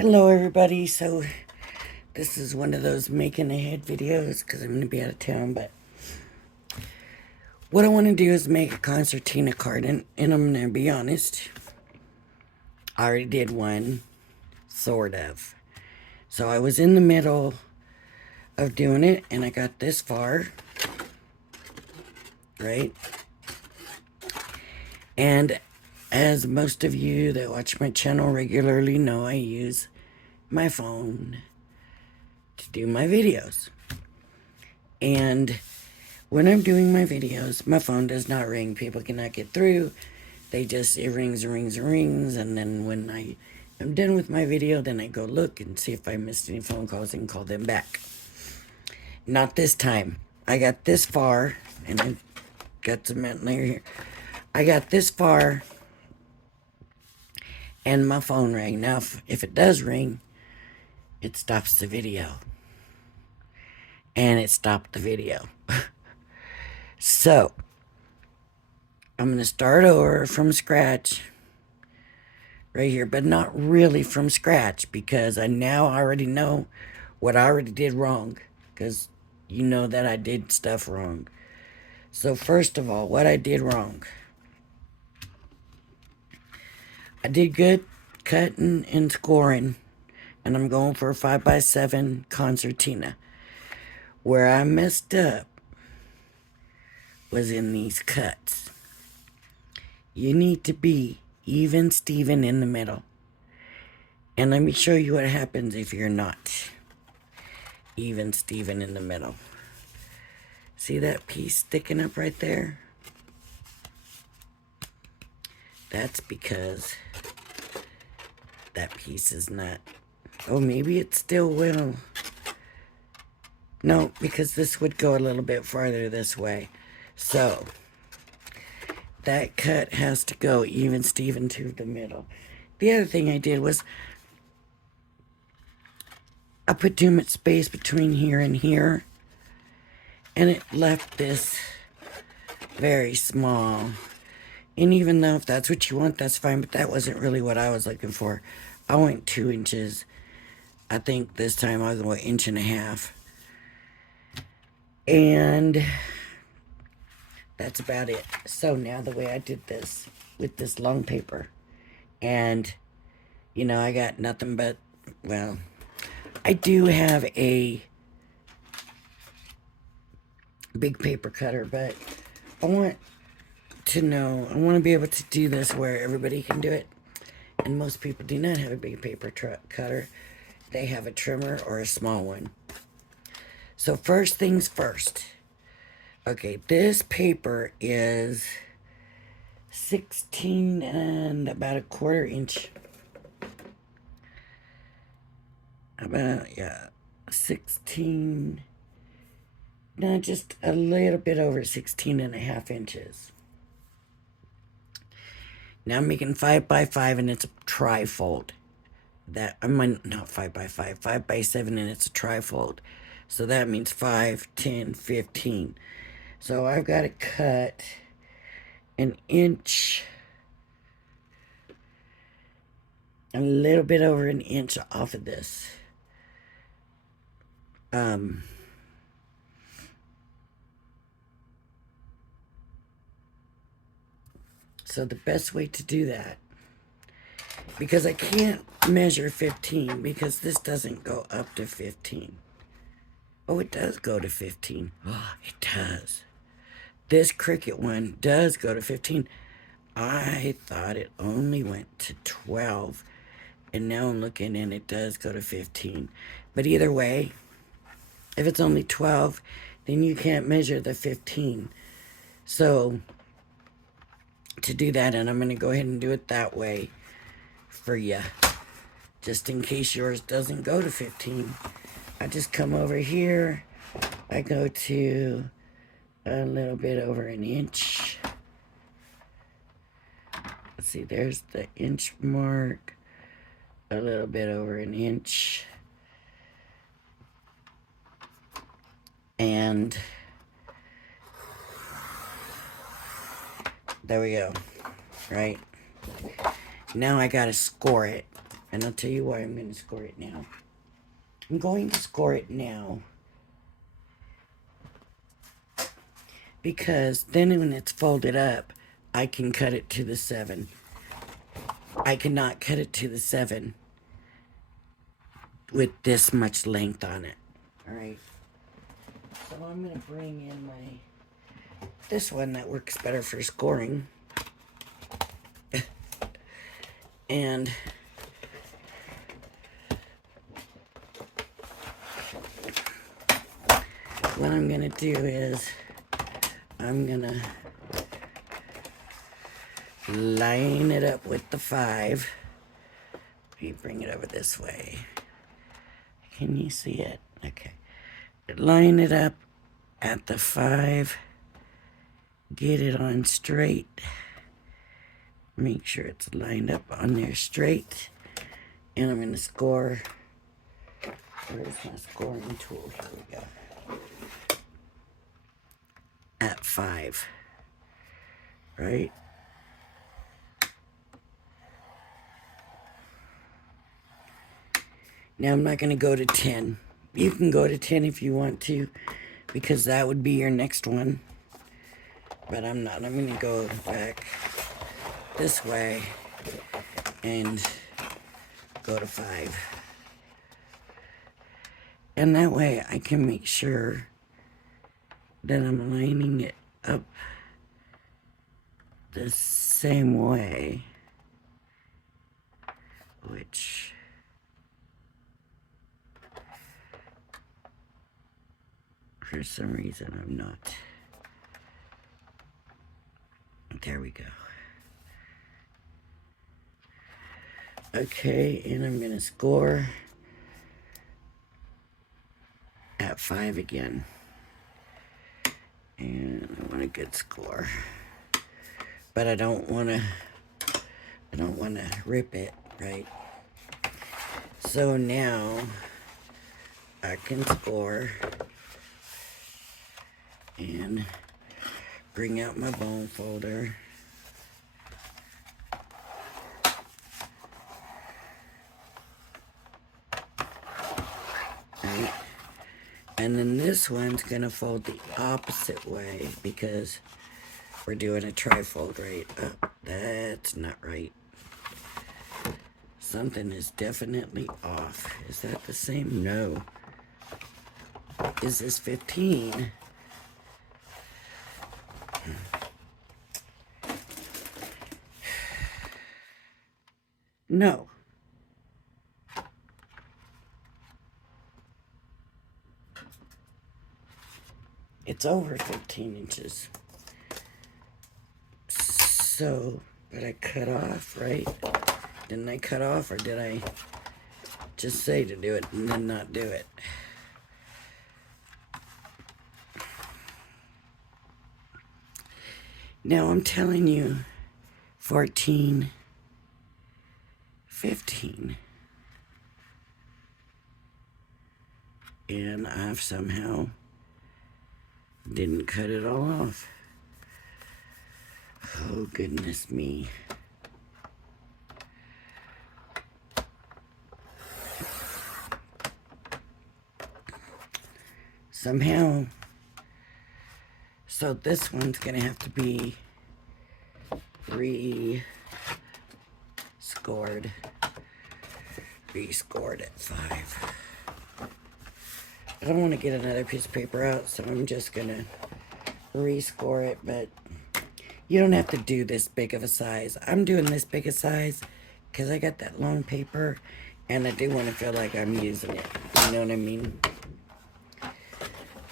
Hello everybody, so this is one of those making ahead videos because I'm going to be out of town, but what I want to do is make a concertina card, and I'm going to be honest, I already did one, sort of. So I was in the middle of doing it, and I got this far, right? And as most of you that watch my channel regularly know, I use my phone to do my videos. And when I'm doing my videos, my phone does not ring. People cannot get through. It rings and rings and rings. And then when I am done with my video, then I go look and see if I missed any phone calls and call them back. Not this time. I got this far, and I got some layer here. I got this far, and my phone rang. Now, if it does ring, it stops the video. And it stopped the video. So, I'm going to start over from scratch right here, but not really from scratch because I now already know what I already did wrong, because you know that I did stuff wrong. So first of all, what I did wrong. I did good cutting and scoring, and I'm going for a 5x7 concertina. Where I messed up was in these cuts. You need to be even Steven in the middle. And let me show you what happens if you're not even Steven in the middle. See that piece sticking up right there? That's because that piece is not. Oh, maybe it still will. No, because this would go a little bit farther this way. So, that cut has to go even Steven to the middle. The other thing I did was I put too much space between here and here, and it left this very small. And even though if that's what you want, that's fine, but that wasn't really what I was looking for. I went 2 inches. I think this time I was going 1.5 inches. And that's about it. So now the way I did this with this long paper, and you know, I got nothing but, well, I do have a big paper cutter, but I want to be able to do this where everybody can do it. And most people do not have a big paper cutter. They have a trimmer or a small one. So first things first. Okay, this paper is 16 and about a 1/4 inch. About, yeah, 16, no, just a little bit over 16.5 inches. Now I'm making 5x5, and it's a trifold. That, I might, not 5x5, 5x7, and it's a trifold. So that means 5, 10, 15. So I've got to cut 1 inch, a little bit over 1 inch off of this. So the best way to do that, because I can't measure 15 because this doesn't go up to 15. Oh, it does go to 15. Oh, it does. This Cricut one does go to 15. I thought it only went to 12. And now I'm looking, and it does go to 15. But either way, if it's only 12, then you can't measure the 15. So to do that, and I'm going to go ahead and do it that way for you, just in case yours doesn't go to 15. I just come over here, I go to a little bit over 1 inch. Let's see, there's the inch mark, a little bit over 1 inch, and there we go. Right now I gotta score it, And I'll tell you why I'm going to score it now. I'm going to score it now because then when it's folded up, I can cut it to the 7. I cannot cut it to the 7 with this much length on it. All right. So I'm going to bring in this one that works better for scoring. And what I'm going to do is I'm going to line it up with the 5. Let me bring it over this way. Can you see it? Okay. Line it up at the 5. Get it on straight. Make sure it's lined up on there straight. And I'm going to score. Where's my scoring tool? Here we go. At 5. Right? Now I'm not going to go to 10. You can go to 10 if you want to, because that would be your next one. But I'm not. I'm going to go back this way and go to 5. And that way I can make sure that I'm lining it up the same way, which for some reason I'm not. There we go. Okay, and I'm going to score at 5 again. And I want a good score. But I don't want to rip it, right? So now I can score and bring out my bone folder. Right. And then this one's going to fold the opposite way because we're doing a trifold, right? Oh, that's not right. Something is definitely off. Is that the same? No. Is this 15? No. It's over 15 inches. So, but I cut off, right? Didn't I cut off, or did I just say to do it and then not do it? Now I'm telling you, 14, 15. And I've somehow didn't cut it all off. Oh, goodness me. Somehow. So this one's going to have to be rescored at 5. I don't want to get another piece of paper out, so I'm just going to rescore it, but you don't have to do this big of a size. I'm doing this big a size because I got that long paper, and I do want to feel like I'm using it. You know what I mean?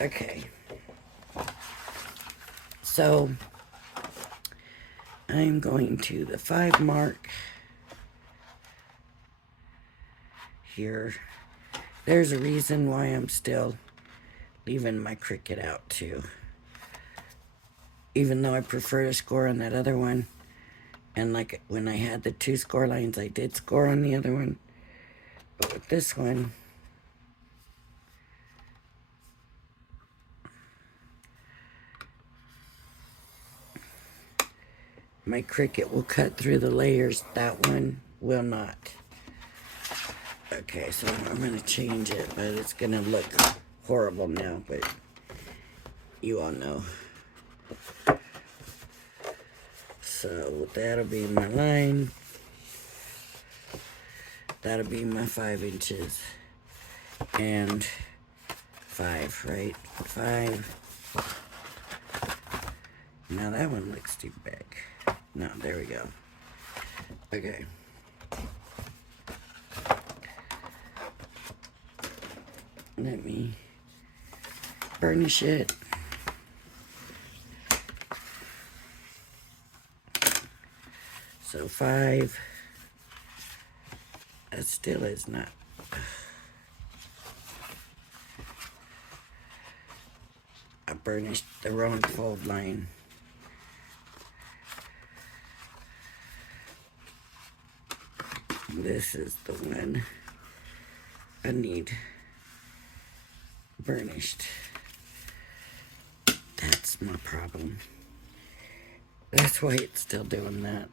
Okay. So, I'm going to the 5 mark here. There's a reason why I'm still leaving my cricket out too. Even though I prefer to score on that other one. And like when I had the 2 score lines, I did score on the other one. But with this one, my cricket will cut through the layers. That one will not. Okay, so I'm going to change it, but it's going to look horrible now, but you all know. So that'll be my line. That'll be my 5 inches. And 5, right? 5. Now that one looks too big. No, there we go. Okay. Let me burnish it. So 5. That still is not. I burnished the wrong fold line. This is the one I need burnished. That's my problem. That's why it's still doing that.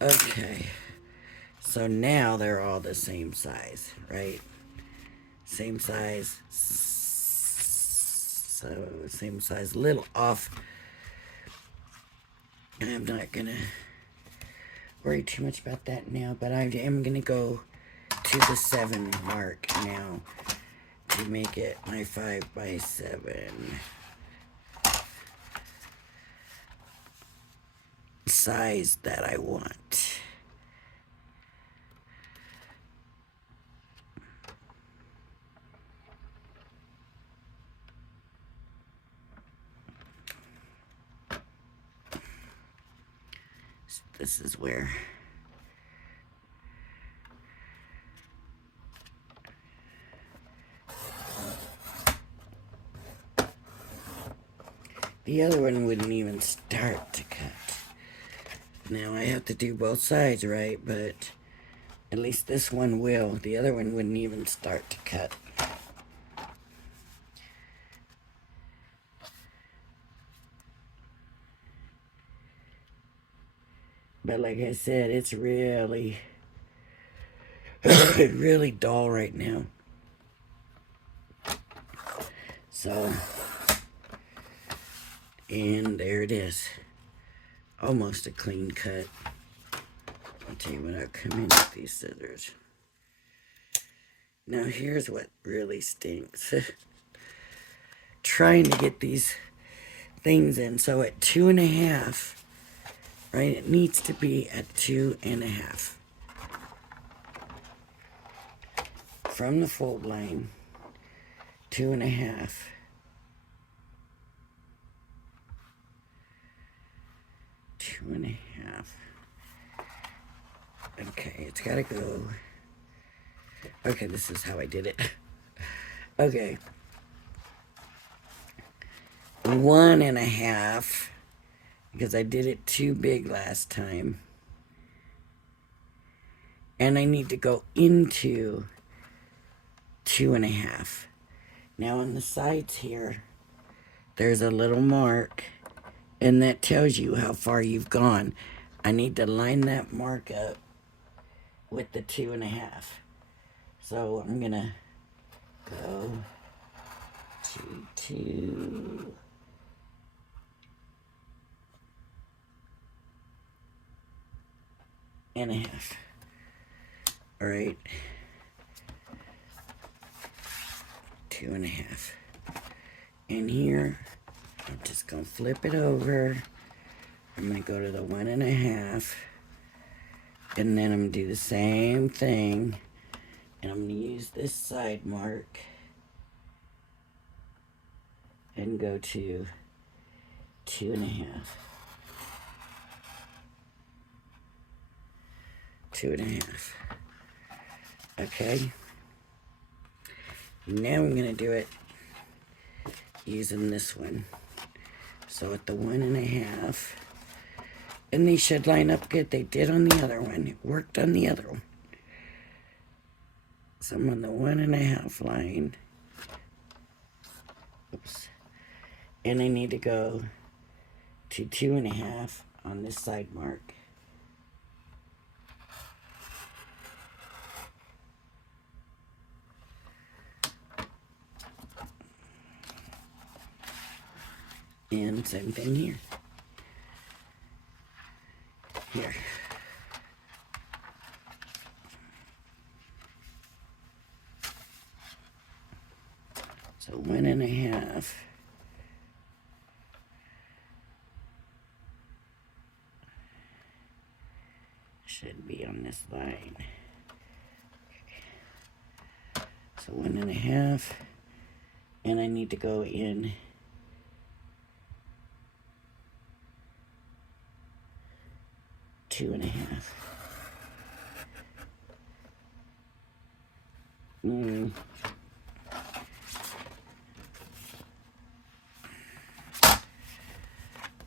Okay. So now they're all the same size, right? Same size. So same size, a little off. I'm not gonna worry too much about that now, but I am gonna go to the 7 mark now to make it my 5 by 7 size that I want. So this is where the other one wouldn't even start to cut. Now I have to do both sides, right? But at least this one will. The other one wouldn't even start to cut. But like I said, it's really, really dull right now. So, and there it is. Almost a clean cut. I'll tell you when I come in with these scissors. Now here's what really stinks. Trying to get these things in. So at 2.5, right, it needs to be at 2.5. From the fold line, 2.5. 2.5. Okay, it's gotta go. Okay, this is how I did it. Okay. 1.5, because I did it too big last time. And I need to go into 2.5. Now on the sides here, there's a little mark, and that tells you how far you've gone. I need to line that mark up with the 2.5. So I'm gonna go to 2.5. All right. 2.5. And here, I'm just gonna flip it over. I'm gonna go to the 1.5. And then I'm gonna do the same thing. And I'm gonna use this side mark and go to 2.5. 2.5. Okay. Now I'm gonna do it using this one. So at the 1.5, and these should line up good. They did on the other one. It worked on the other one. So I'm on the 1.5 line. Oops. And I need to go to 2.5 on this side mark. And same thing here. Here. So 1.5. Should be on this line. Okay. So 1.5. And I need to go in 2.5.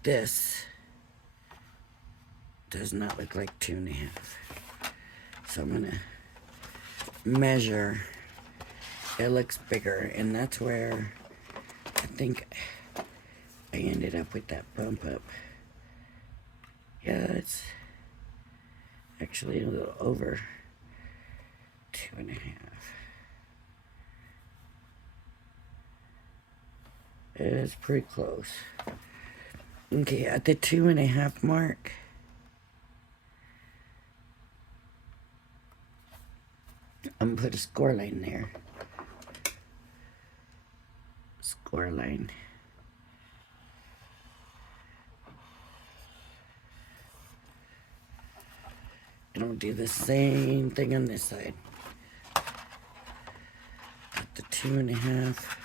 This does not look like 2.5. So I'm gonna measure. It looks bigger, and that's where I think I ended up with that bump up. Yeah, it's actually a little over 2.5. It's pretty close. Okay, at the 2.5 mark, I'm gonna put a score line there. Score line. And I'll do the same thing on this side. At the 2.5.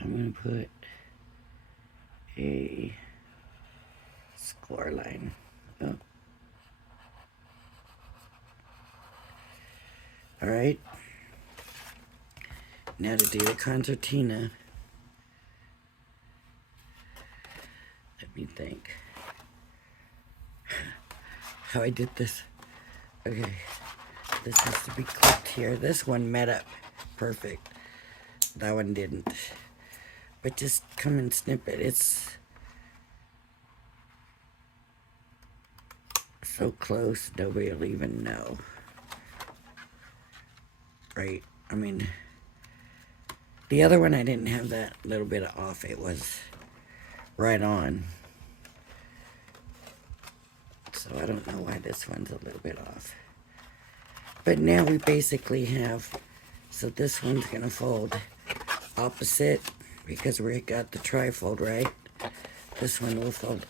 I'm gonna put a score line. Oh. All right. Now to do the concertina. Let me think how I did this. Okay, this has to be clipped here. This one met up perfect. That one didn't. But just come and snip it. It's so close, nobody will even know. Right? I mean, the other one I didn't have that little bit of off. It was right on. So I don't know why this one's a little bit off. But now we basically have, so this one's gonna fold opposite because we got the trifold, right? This one will fold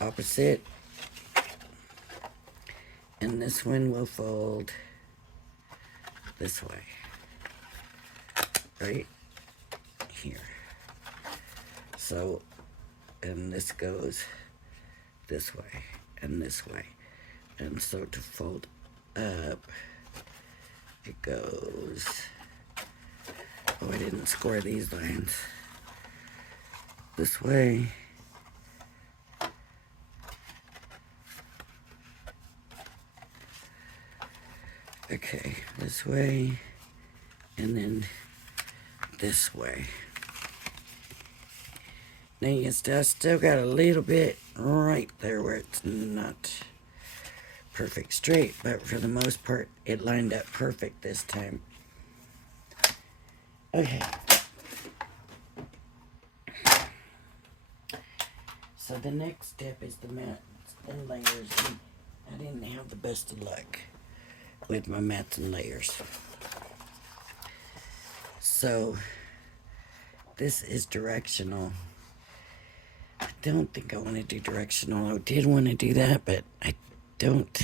opposite. And this one will fold this way. Right here. So, and this goes this way and this way. And so to fold up, it goes, oh, I didn't score these lines. This way. Okay, this way, and then this way. Now you still got a little bit right there where it's not perfect straight, but for the most part, it lined up perfect this time. Okay. So the next step is the mats and layers. I didn't have the best of luck with my mats and layers. So this is directional. I don't think I want to do directional. I did want to do that, but I don't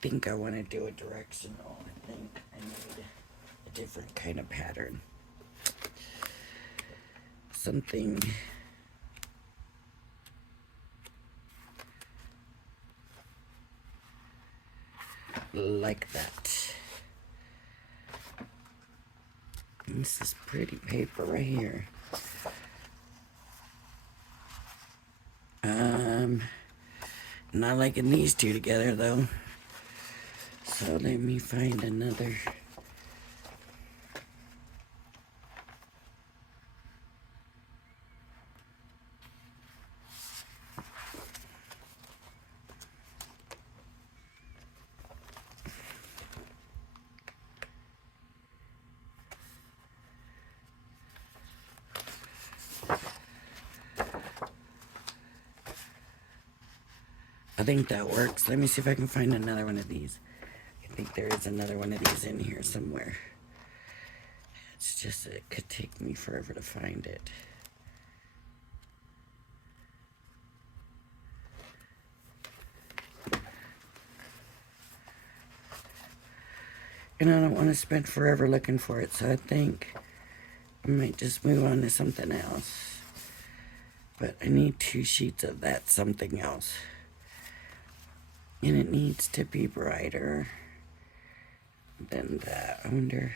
think I want to do a directional. I think I need a different kind of pattern. Something like that. And this is pretty paper right here. Not liking these two together though. So let me find another. I think that works. Let me see if I can find another one of these. I think there is another one of these in here somewhere. It's just, it could take me forever to find it. And I don't want to spend forever looking for it, so I think I might just move on to something else. But I need 2 sheets of that something else. And it needs to be brighter than that. I wonder,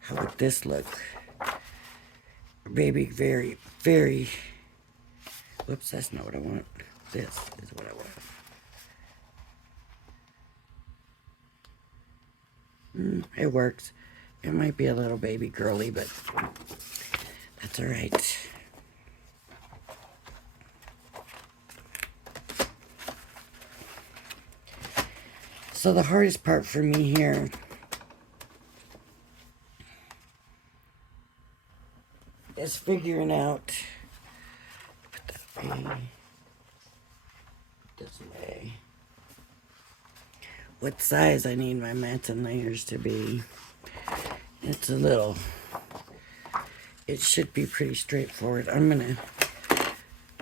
how would this look? Maybe very, very... Whoops, that's not what I want. This is what I want. It works. It might be a little baby girly, but that's all right. So the hardest part for me here is figuring out, put that this way, what size I need my mats and layers to be. It's a little, it should be pretty straightforward. I'm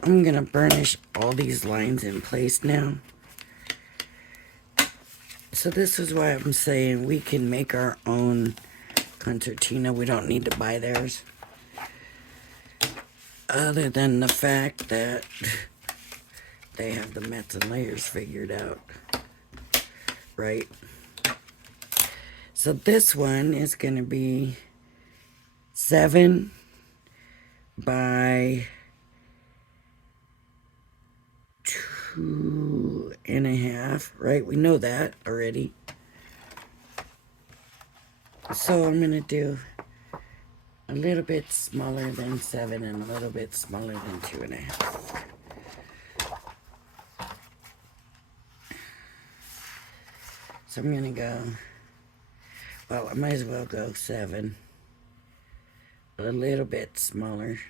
gonna burnish all these lines in place now. So this is why I'm saying we can make our own concertina. We don't need to buy theirs. Other than the fact that they have the mats and layers figured out. Right? So this one is going to be 7 by 2.5, right? We know that already. So I'm going to do a little bit smaller than 7 and a little bit smaller than 2.5. So I'm going to go, well, I might as well go 7. A little bit smaller.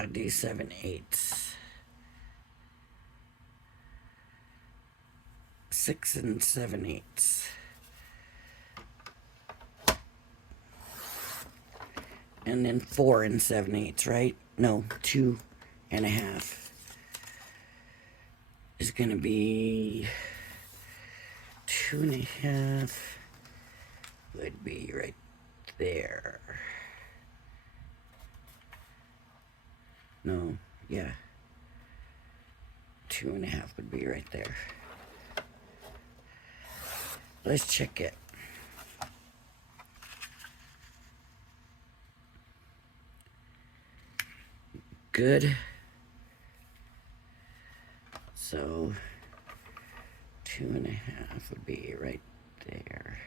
I'll do 7/8. 6 7/8. And then 4 7/8, right? No, 2.5 is going to be 2.5 would be right there. No, yeah. 2.5 would be right there. Let's check it. Good. So 2.5 would be right there.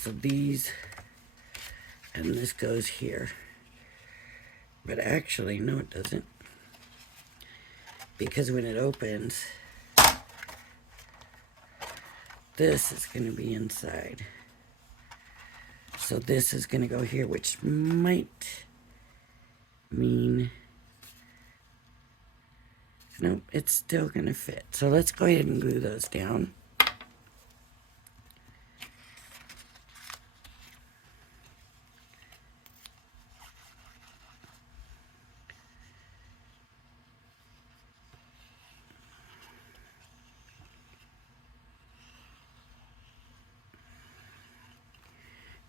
So these, and this goes here. But actually, no, it doesn't. Because when it opens, this is going to be inside. So this is going to go here, which might mean, nope, it's still going to fit. So let's go ahead and glue those down.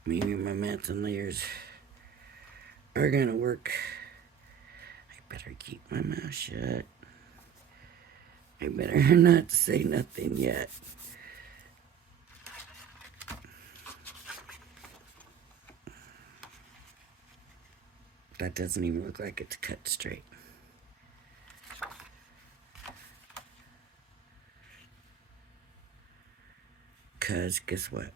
Maybe my mats and layers are going to work. I better keep my mouth shut. I better not say nothing yet. That doesn't even look like it's cut straight. Because guess what?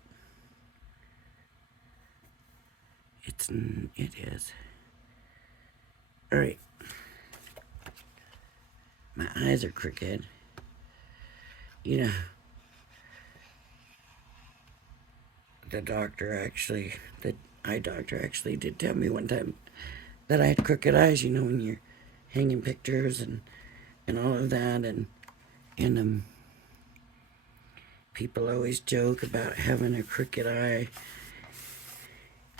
It is. All right. My eyes are crooked. You know, the eye doctor actually did tell me one time that I had crooked eyes, you know, when you're hanging pictures and all of that, and people always joke about having a crooked eye.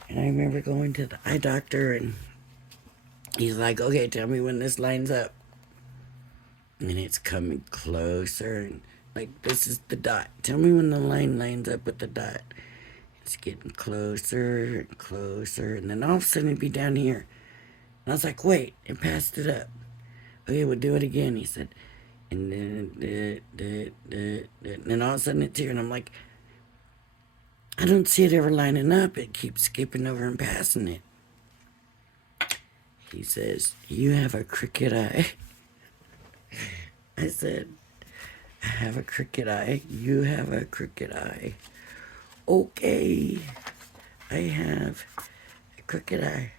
And I remember going to the eye doctor, and he's like, okay, tell me when this lines up. And it's coming closer, and like, this is the dot. Tell me when the line lines up with the dot. It's getting closer and closer, and then all of a sudden it'd be down here. And I was like, wait, it passed it up. Okay, we'll do it again, he said. And then all of a sudden it's here, and I'm like, I don't see it ever lining up. It keeps skipping over and passing it. He says, you have a crooked eye. I said, I have a crooked eye. You have a crooked eye. Okay, I have a crooked eye.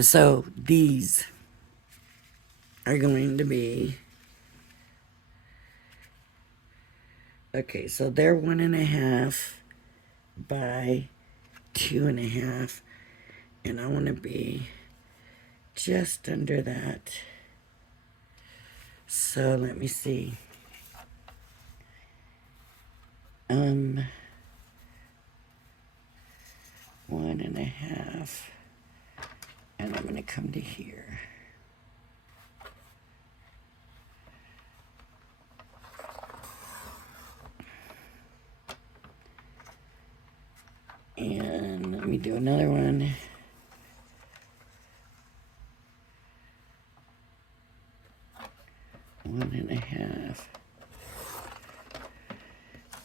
So these are going to be, okay, so they're 1.5 by 2.5, and I want to be just under that. So let me see. 1.5, and I'm gonna come to here. And let me do another one. One and a half,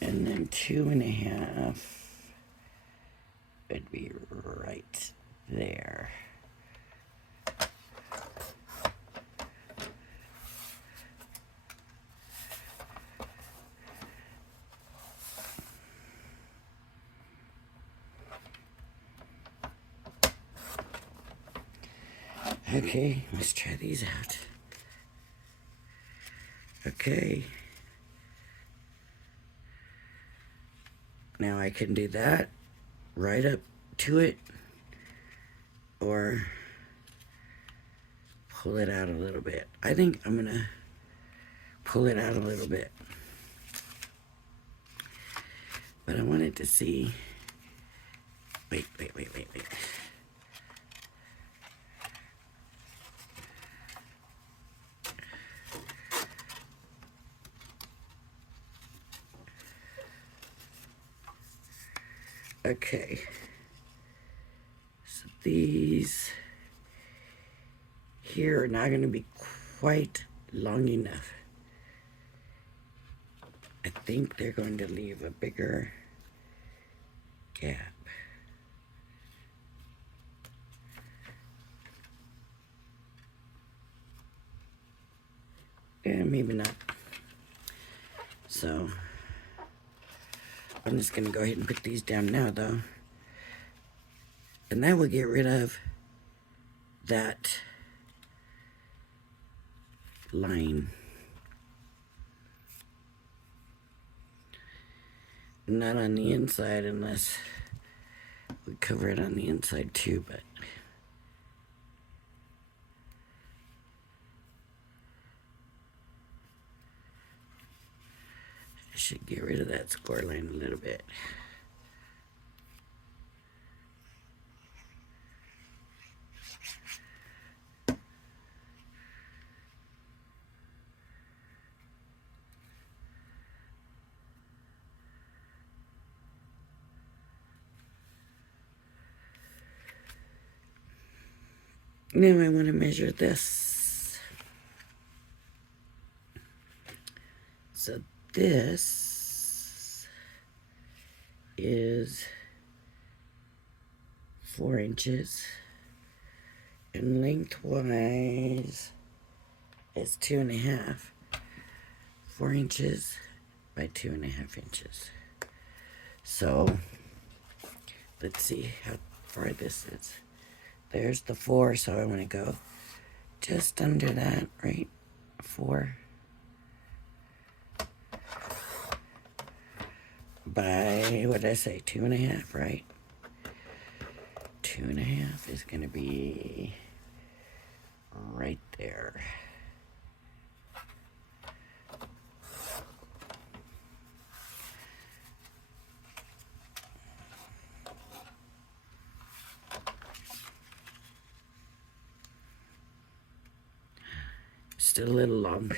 and then 2.5 would be right there. Okay, let's try these out. Okay. Now I can do that right up to it, or pull it out a little bit. I think I'm gonna pull it out a little bit. But I wanted to see, wait. Okay, so these here are not going to be quite long enough. I think they're going to leave a bigger gap. Yeah, maybe not. So I'm just going to go ahead and put these down now, though. And that will get rid of that line. Not on the inside unless we cover it on the inside too, but I should get rid of that score line a little bit. Now I want to measure this. So this is 4 inches, and lengthwise is 2.5. 4 inches by 2.5 inches. So let's see how far this is. There's the 4, so I want to go just under that, right? 4. by, what did I say, 2.5, right? 2.5 is going to be right there. Still a little long.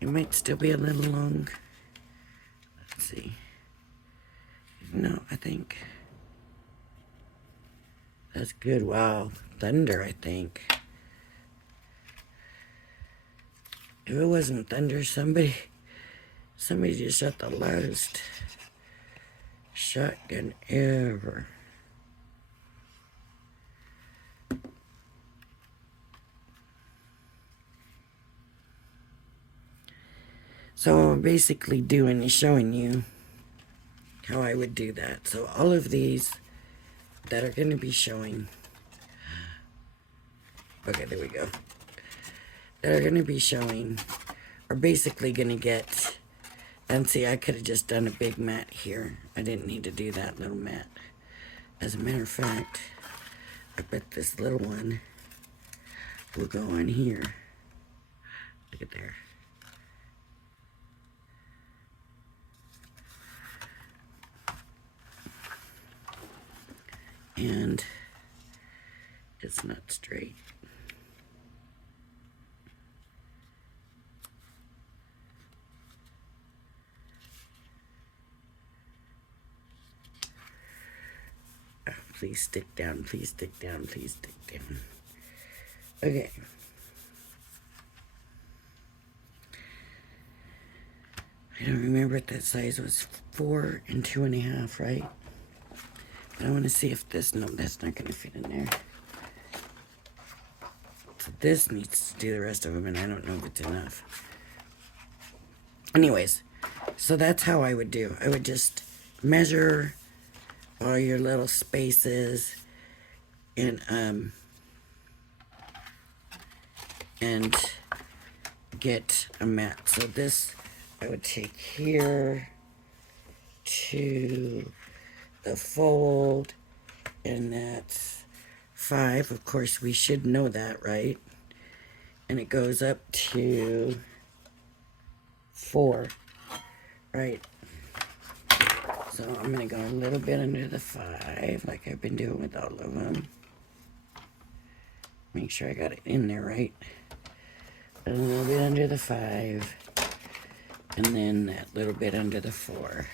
It might still be a little long. Let's see. No, I think that's good. Wow. Thunder, I think. If it wasn't thunder, somebody just shot the loudest shotgun ever. So what I'm basically doing is showing you how I would do that. So all of these that are going to be showing, okay, there we go, that are going to be showing are basically going to get, and see, I could have just done a big mat here. I didn't need to do that little mat. As a matter of fact, I bet this little one will go on here. Look at there. And it's not straight. Oh, please stick down, please stick down, please stick down. Okay. I don't remember if that size was 4 and 2.5, right? But I want to see if this, no, that's not going to fit in there. So this needs to do the rest of them, and I don't know if it's enough. Anyways, so that's how I would do. I would just measure all your little spaces and get a mat. So this I would take here to the fold, and that's 5. Of course, we should know that, right? And it goes up to 4, right? So I'm going to go a little bit under the 5, like I've been doing with all of them. Make sure I got it in there right. A little bit under the 5, and then that little bit under the 4.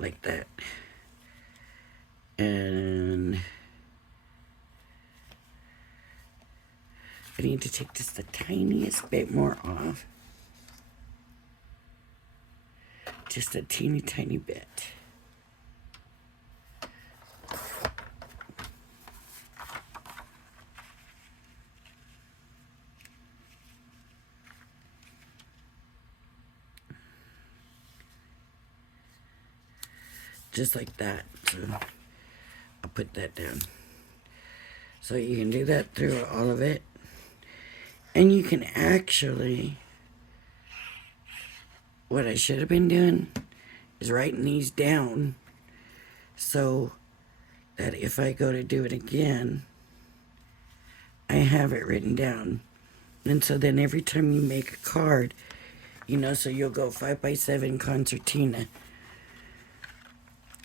Like that. And I need to take just the tiniest bit more off. Just a teeny tiny bit. Just like that. So I'll put that down. So you can do that through all of it. And you can actually, what I should have been doing is writing these down so that if I go to do it again, I have it written down. And so then every time you make a card, you know, so you'll go 5x7 concertina,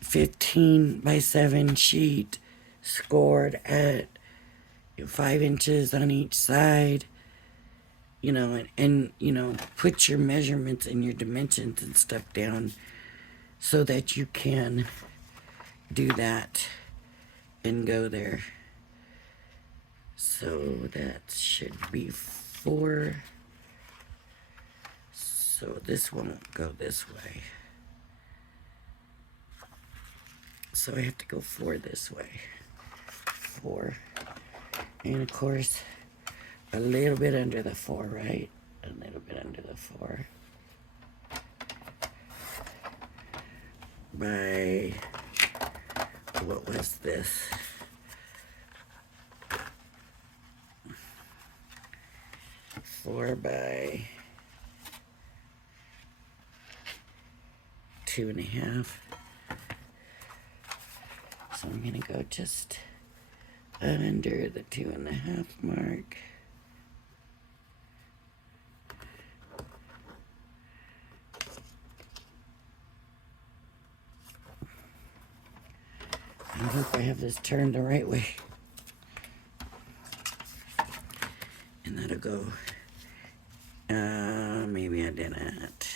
15x7 sheet, scored at 5 inches on each side, you know, and you know, put your measurements and your dimensions and stuff down so that you can do that and go there. So that should be 4. So this won't go this way. So I have to go 4 this way. 4. And of course, a little bit under the 4, right? A little bit under the 4. By, what was this? Four by 2.5. So I'm gonna go just under the 2.5 mark. I hope I have this turned the right way. And that'll go, maybe I didn't.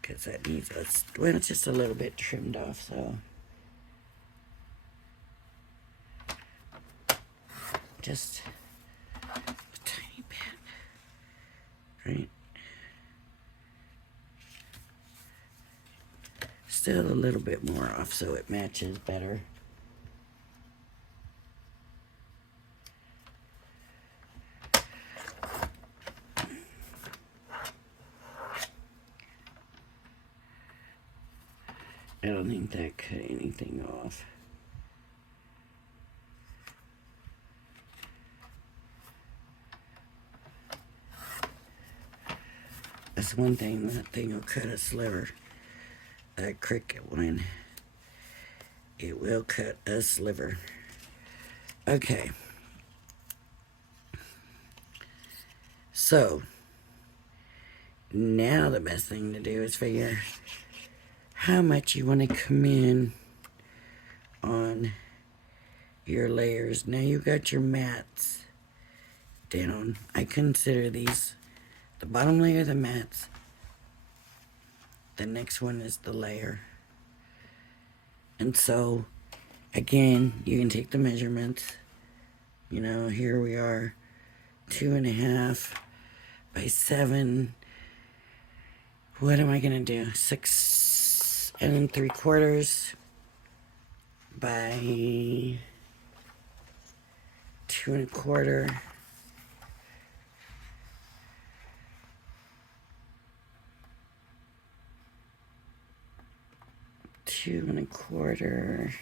Because that needs, well, it's just a little bit trimmed off, so. Just a tiny bit, right? Still a little bit more off so it matches better. I don't think that cut anything off. That's one thing, that thing will cut a sliver. That Cricut one, it will cut a sliver. Okay. So, now the best thing to do is figure how much you want to come in on your layers. Now you got your mats down. I consider these the bottom layer, the mats. The next one is the layer. And so, again, you can take the measurements. You know, here we are, 2.5 by 7. What am I gonna do? 6 3/4 by 2 1/4. 2 1/4.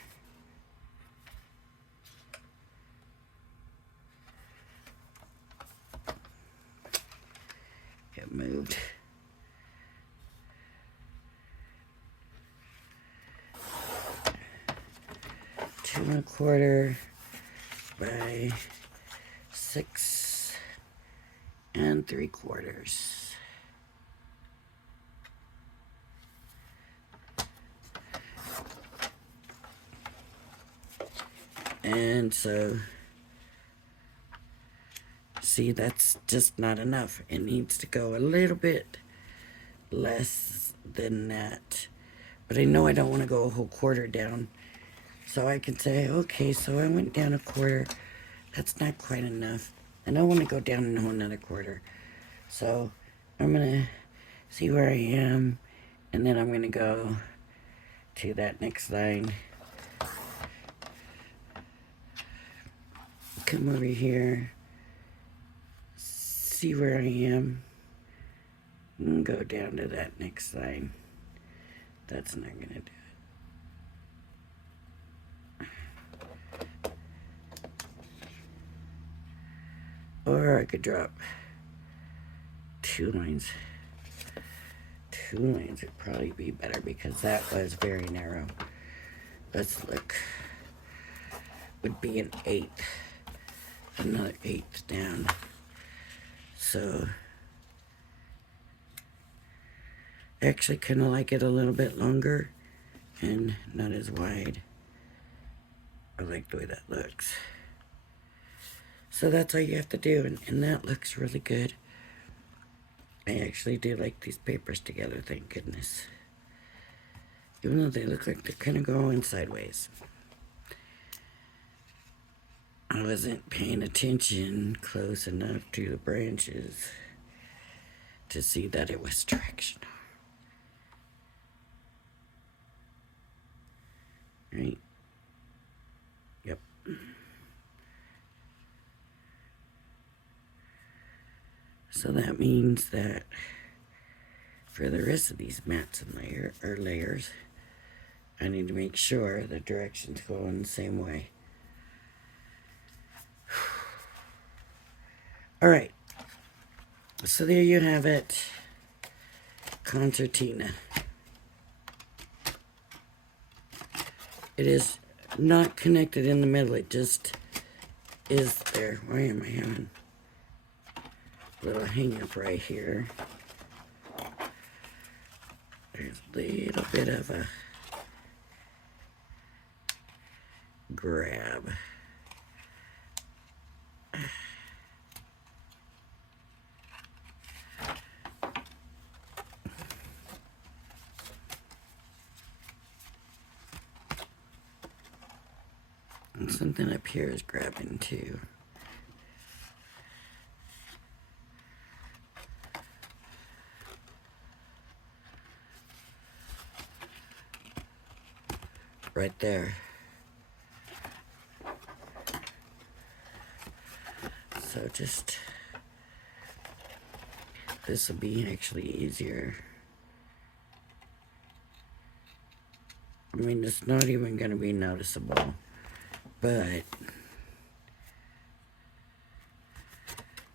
It moved. 2 1/4 by 6 3/4. And so, see, that's just not enough. It needs to go a little bit less than that. But I know I don't want to go a whole quarter down. So I can say, okay, so I went down a quarter. That's not quite enough. And I want to go down a whole another quarter. So I'm going to see where I am. And then I'm going to go to that next line. Come over here. See where I am. And go down to that next line. That's not going to do it. Or I could drop 2 lines. 2 lines would probably be better because that was very narrow. Let's look. Would be an 1/8. Another 1/8 down. So, I actually kind of like it a little bit longer and not as wide. I like the way that looks. So that's all you have to do, and that looks really good. I actually do like these papers together, thank goodness. Even though they look like they're kind of going sideways. I wasn't paying attention close enough to the branches to see that it was directional. right? Yep. So that means that for the rest of these mats and layers, I need to make sure the directions go in the same way. All right. So there you have it. Concertina. It is not connected in the middle. It just is there. Why am I having a little hang up right here? There's a little bit of a grab. And something up here is grabbing too. Right there. So just, this will be actually easier. I mean, it's not even going to be noticeable, but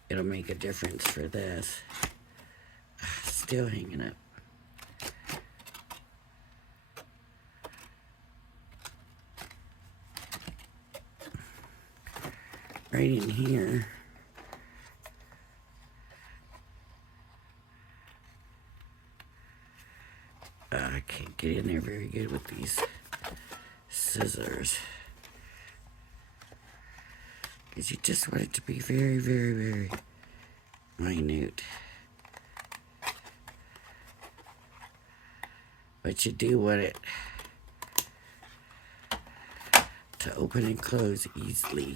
it'll make a difference for this. Still hanging up. Right in here. I can't get in there very good with these scissors. Because you just want it to be very, very, very minute. But you do want it to open and close easily.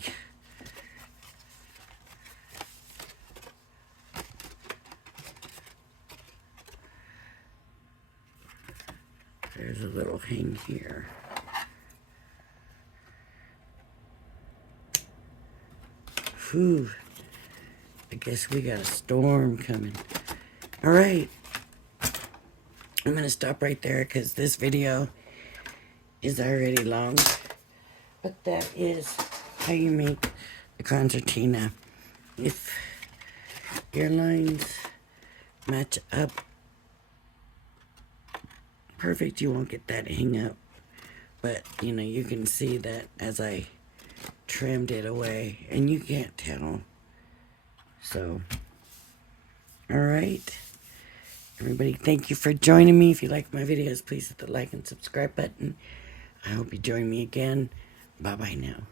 There's a little hang here. Whew. I guess we got a storm coming. All right. I'm going to stop right there because this video is already long. But that is how you make the concertina. If your lines match up perfect, you won't get that hang up. But, you know, you can see that as I trimmed it away. And you can't tell. So, alright. Everybody, thank you for joining me. If you like my videos, please hit the like and subscribe button. I hope you join me again. Bye-bye now.